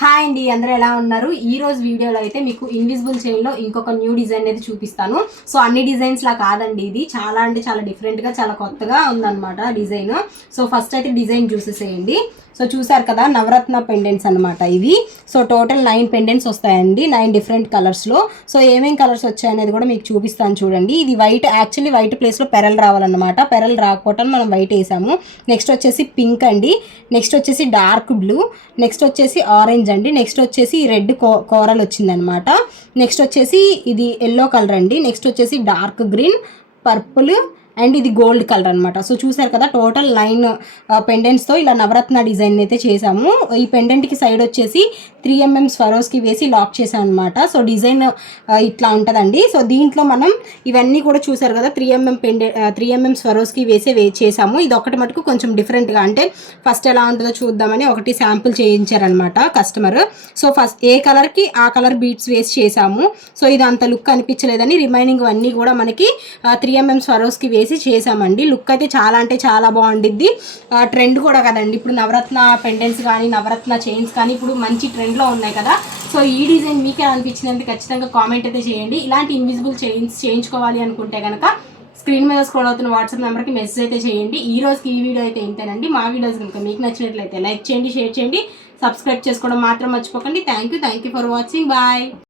Hi అండి, అందరూ ఎలా ఉన్నారు? ఈ రోజు వీడియోలో అయితే మీకు ఇన్విజిబుల్ చైన్లో ఇంకొక న్యూ డిజైన్ అయితే చూపిస్తాను. సో అన్ని డిజైన్స్ లా కాదండి, ఇది చాలా అంటే చాలా డిఫరెంట్గా చాలా కొత్తగా ఉందన్నమాట డిజైన్. సో ఫస్ట్ అయితే డిజైన్ చూసేసేయండి. సో చూసారు కదా, నవరత్న పెండెంట్స్ అనమాట ఇవి. సో టోటల్ 9 పెండెంట్స్ వస్తాయండి, 9 డిఫరెంట్ కలర్స్లో. సో ఏమేం కలర్స్ వచ్చాయనేది కూడా మీకు చూపిస్తాను చూడండి. ఇది వైట్, యాక్చువల్లీ వైట్ ప్లేస్లో పెరల్ రావాలన్నమాట. పెరల్ రాకపోవటం మనం వైట్ వేసాము. నెక్స్ట్ వచ్చేసి పింక్ అండి, నెక్స్ట్ వచ్చేసి డార్క్ బ్లూ, నెక్స్ట్ వచ్చేసి ఆరెంజ్ అండి, నెక్స్ట్ వచ్చేసి రెడ్ కోరల్ వచ్చిందనమాట. నెక్స్ట్ వచ్చేసి ఇది ఎల్లో కలర్ అండి, నెక్స్ట్ వచ్చేసి డార్క్ గ్రీన్, పర్పుల్ అండ్ ఇది గోల్డ్ కలర్ అనమాట. సో చూసారు కదా, టోటల్ 9 పెండెంట్స్తో ఇలా నవరత్న డిజైన్ అయితే చేసాము. ఈ పెండెంట్కి సైడ్ వచ్చేసి 3mm స్వరోస్కి వేసి లాక్ చేసాం అనమాట. సో డిజైన్ ఇట్లా ఉంటుందండి. సో దీంట్లో మనం ఇవన్నీ కూడా చూసారు కదా, 3mm స్వరోస్కి చేసాము. ఇది ఒకటి మటుకు కొంచెం డిఫరెంట్గా, అంటే ఫస్ట్ ఎలా ఉంటుందో చూద్దామని ఒకటి శాంపుల్ చేయించారనమాట కస్టమర్. సో ఫస్ట్ ఏ కలర్కి ఆ కలర్ బీట్స్ వేసి చేసాము. సో ఇది అంత లుక్ అనిపించలేదని రిమైనింగ్ అన్నీ కూడా మనకి 3mm స్వరోస్కి చేసామండి. లుక్ అయితే చాలా అంటే చాలా బాగుండిద్ది. ట్రెండ్ కూడా కదండి ఇప్పుడు నవరత్న పెండెంట్స్ కానీ నవరత్న చైన్స్ కానీ ఇప్పుడు మంచి ట్రెండ్లో ఉన్నాయి కదా. సో ఈ డిజైన్ మీకే అనిపించినందుకు ఖచ్చితంగా కామెంట్ అయితే చేయండి. ఇలాంటి ఇన్విజిబుల్ చైన్స్ చేయించుకోవాలి అనుకుంటే కనుక స్క్రీన్ మీద స్క్రోల్ అవుతున్న వాట్సాప్ నెంబర్కి మెసేజ్ అయితే చేయండి. ఈ రోజుకి ఈ వీడియో అయితే ఇంతేనండి. మా వీడియోస్ కనుక మీకు నచ్చినట్లయితే లైక్ చేయండి, షేర్ చేయండి, సబ్స్క్రైబ్ చేసుకోవడం మాత్రం మర్చిపోకండి. Thank you for watching. Bye.